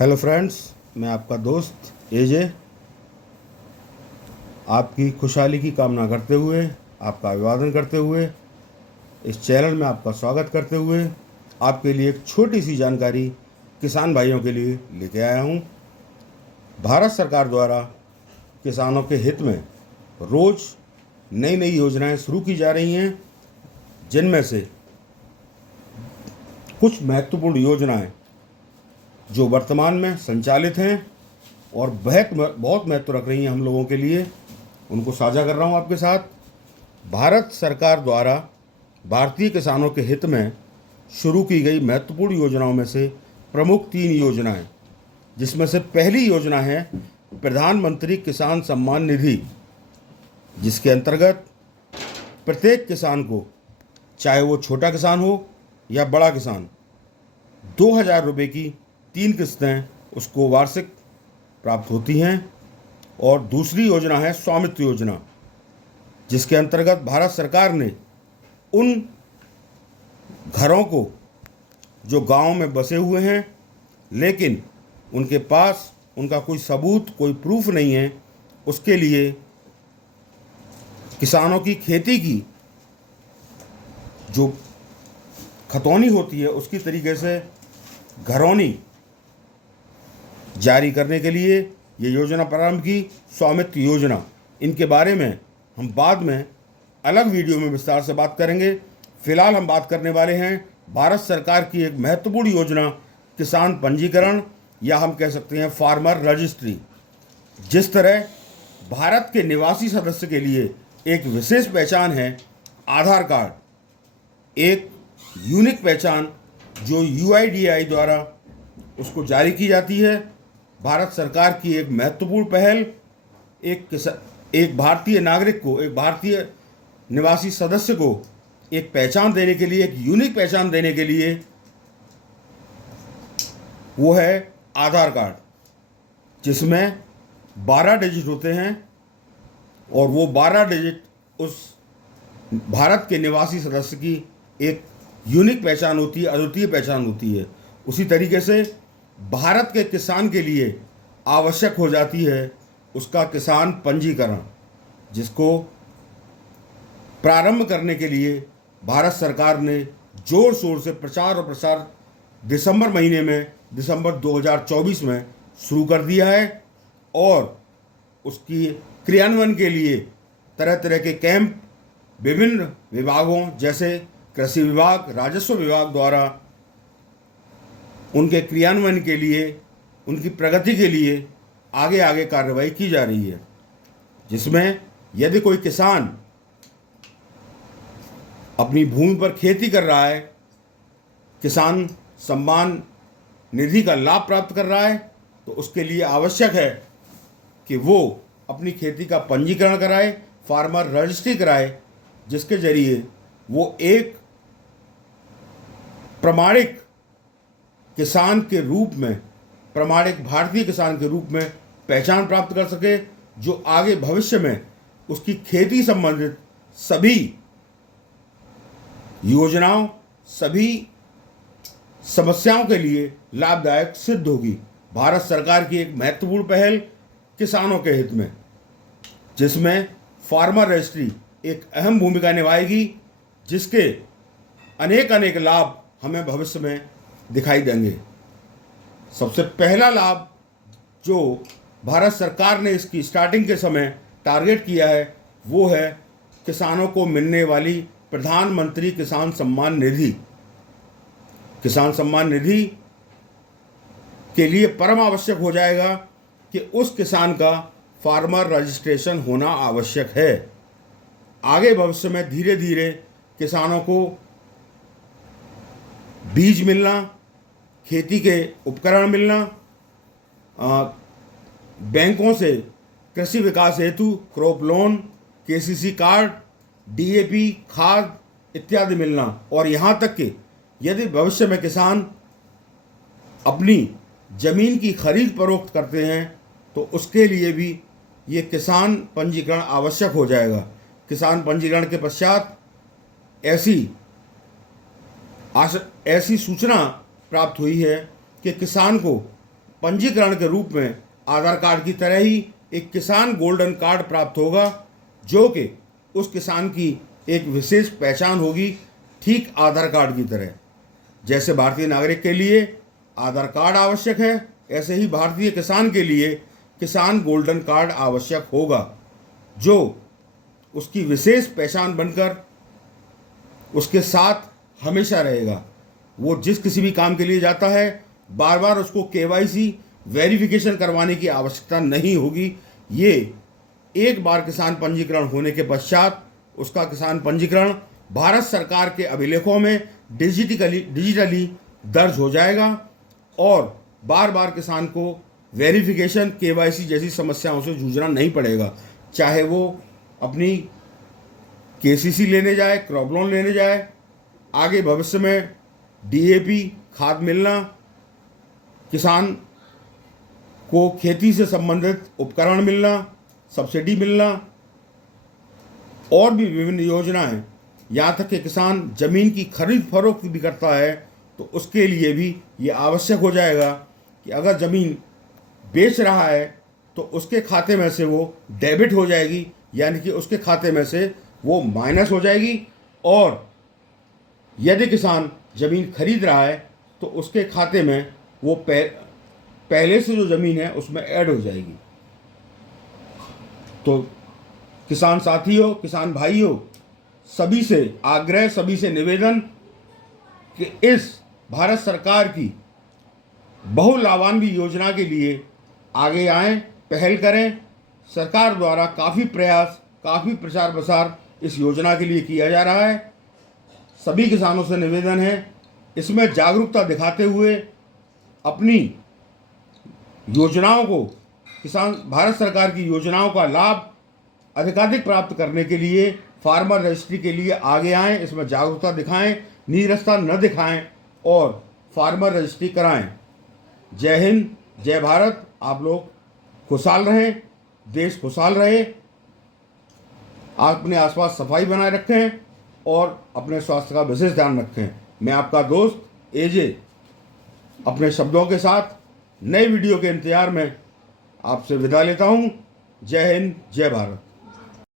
Hello friends, मैं आपका दोस्त एजे आपकी खुशहाली की कामना करते हुए, आपका अभिवादन करते हुए, इस चैनल में आपका स्वागत करते हुए आपके लिए एक छोटी सी जानकारी किसान भाइयों के लिए लेके आया हूँ। भारत सरकार द्वारा किसानों के हित में रोज़ नई नई योजनाएं शुरू की जा रही हैं, जिनमें से कुछ महत्वपूर्ण योजनाएं जो वर्तमान में संचालित हैं और बहुत महत्व रख रही हैं हम लोगों के लिए, उनको साझा कर रहा हूं आपके साथ। भारत सरकार द्वारा भारतीय किसानों के हित में शुरू की गई महत्वपूर्ण योजनाओं में से प्रमुख 3 योजनाएं, जिसमें से पहली योजना है प्रधानमंत्री किसान सम्मान निधि, जिसके अंतर्गत प्रत्येक किसान को, चाहे वो छोटा किसान हो या बड़ा किसान, 2,000 रुपये की 3 किस्तें उसको वार्षिक प्राप्त होती हैं। और दूसरी योजना है स्वामित्व योजना, जिसके अंतर्गत भारत सरकार ने उन घरों को जो गांव में बसे हुए हैं लेकिन उनके पास उनका कोई सबूत, कोई प्रूफ नहीं है, उसके लिए किसानों की खेती की जो खतौनी होती है उसकी तरीके से घरौनी जारी करने के लिए ये योजना प्रारंभ की, स्वामित्व योजना। इनके बारे में हम बाद में अलग वीडियो में विस्तार से बात करेंगे। फिलहाल हम बात करने वाले हैं भारत सरकार की एक महत्वपूर्ण योजना, किसान पंजीकरण, या हम कह सकते हैं फार्मर रजिस्ट्री। जिस तरह भारत के निवासी सदस्य के लिए एक विशेष पहचान है आधार कार्ड, एक यूनिक पहचान जो UIDAI द्वारा उसको जारी की जाती है, भारत सरकार की एक महत्वपूर्ण पहल एक भारतीय नागरिक को, एक भारतीय निवासी सदस्य को एक पहचान देने के लिए, एक यूनिक पहचान देने के लिए, वो है आधार कार्ड, जिसमें 12 डिजिट होते हैं और वो 12 डिजिट उस भारत के निवासी सदस्य की एक यूनिक पहचान होती है, अद्वितीय पहचान होती है। उसी तरीके से भारत के किसान के लिए आवश्यक हो जाती है उसका किसान पंजीकरण, जिसको प्रारंभ करने के लिए भारत सरकार ने जोर शोर से प्रचार और प्रसार दिसंबर महीने में, दिसंबर 2024 में शुरू कर दिया है। और उसकी क्रियान्वयन के लिए तरह तरह के कैंप विभिन्न विभागों जैसे कृषि विभाग, राजस्व विभाग द्वारा उनके क्रियान्वयन के लिए, उनकी प्रगति के लिए आगे आगे कार्रवाई की जा रही है, जिसमें यदि कोई किसान अपनी भूमि पर खेती कर रहा है, किसान सम्मान निधि का लाभ प्राप्त कर रहा है, तो उसके लिए आवश्यक है कि वो अपनी खेती का पंजीकरण कराए, फार्मर रजिस्ट्री कराए, जिसके जरिए वो एक प्रमाणिक किसान के रूप में, प्रमाणिक भारतीय किसान के रूप में पहचान प्राप्त कर सके, जो आगे भविष्य में उसकी खेती संबंधित सभी योजनाओं, सभी समस्याओं के लिए लाभदायक सिद्ध होगी। भारत सरकार की एक महत्वपूर्ण पहल किसानों के हित में, जिसमें फार्मर रजिस्ट्री एक अहम भूमिका निभाएगी, जिसके अनेक अनेक लाभ हमें भविष्य में दिखाई देंगे। सबसे पहला लाभ जो भारत सरकार ने इसकी स्टार्टिंग के समय टारगेट किया है, वो है किसानों को मिलने वाली प्रधानमंत्री किसान सम्मान निधि। किसान सम्मान निधि के लिए परम आवश्यक हो जाएगा कि उस किसान का फार्मर रजिस्ट्रेशन होना आवश्यक है। आगे भविष्य में धीरे धीरे किसानों को बीज मिलना, खेती के उपकरण मिलना, बैंकों से कृषि विकास हेतु crop loan, KCC card, DAP खाद इत्यादि मिलना, और यहाँ तक कि यदि भविष्य में किसान अपनी जमीन की खरीद फरोख्त करते हैं तो उसके लिए भी ये किसान पंजीकरण आवश्यक हो जाएगा। किसान पंजीकरण के पश्चात ऐसी सूचना प्राप्त हुई है कि किसान को पंजीकरण के रूप में आधार कार्ड की तरह ही एक किसान गोल्डन कार्ड प्राप्त होगा, जो कि उस किसान की एक विशेष पहचान होगी, ठीक आधार कार्ड की तरह। जैसे भारतीय नागरिक के लिए आधार कार्ड आवश्यक है, ऐसे ही भारतीय किसान के लिए किसान गोल्डन कार्ड आवश्यक होगा, जो उसकी विशेष पहचान बनकर उसके साथ हमेशा रहेगा। वो जिस किसी भी काम के लिए जाता है, बार बार उसको KYC वेरिफिकेशन करवाने की आवश्यकता नहीं होगी। ये एक बार किसान पंजीकरण होने के पश्चात उसका किसान पंजीकरण भारत सरकार के अभिलेखों में डिजिटली दर्ज हो जाएगा और बार बार किसान को वेरिफिकेशन KYC जैसी समस्याओं से जूझना नहीं पड़ेगा। चाहे वो अपनी KCC लेने जाए, क्रॉप लोन लेने जाए, आगे भविष्य में DAP खाद मिलना, किसान को खेती से संबंधित उपकरण मिलना, सब्सिडी मिलना और भी विभिन्न योजनाएं, यहाँ तक कि किसान ज़मीन की खरीद फरोख्त भी करता है तो उसके लिए भी ये आवश्यक हो जाएगा कि अगर ज़मीन बेच रहा है तो उसके खाते में से वो डेबिट हो जाएगी, यानी कि उसके खाते में से वो माइनस हो जाएगी। और यदि किसान ज़मीन खरीद रहा है तो उसके खाते में वो पहले से जो ज़मीन है उसमें ऐड हो जाएगी। तो किसान साथियों, किसान भाइयों, सभी से आग्रह, सभी से निवेदन कि इस भारत सरकार की बहुलाभान्वित योजना के लिए आगे आएं, पहल करें। सरकार द्वारा काफ़ी प्रयास, काफ़ी प्रचार प्रसार इस योजना के लिए किया जा रहा है। सभी किसानों से निवेदन है, इसमें जागरूकता दिखाते हुए अपनी योजनाओं को, किसान भारत सरकार की योजनाओं का लाभ अधिकाधिक प्राप्त करने के लिए फार्मर रजिस्ट्री के लिए आगे आएं, इसमें जागरूकता दिखाएं, नीरसता न दिखाएं और फार्मर रजिस्ट्री कराएं। जय हिंद, जय भारत। आप लोग खुशहाल रहें, देश खुशहाल रहे। आप अपने आसपास सफाई बनाए रखें और अपने स्वास्थ्य का विशेष ध्यान रखें। मैं आपका दोस्त AJ अपने शब्दों के साथ नए वीडियो के इंतजार में आपसे विदा लेता हूँ। जय हिंद, जय भारत।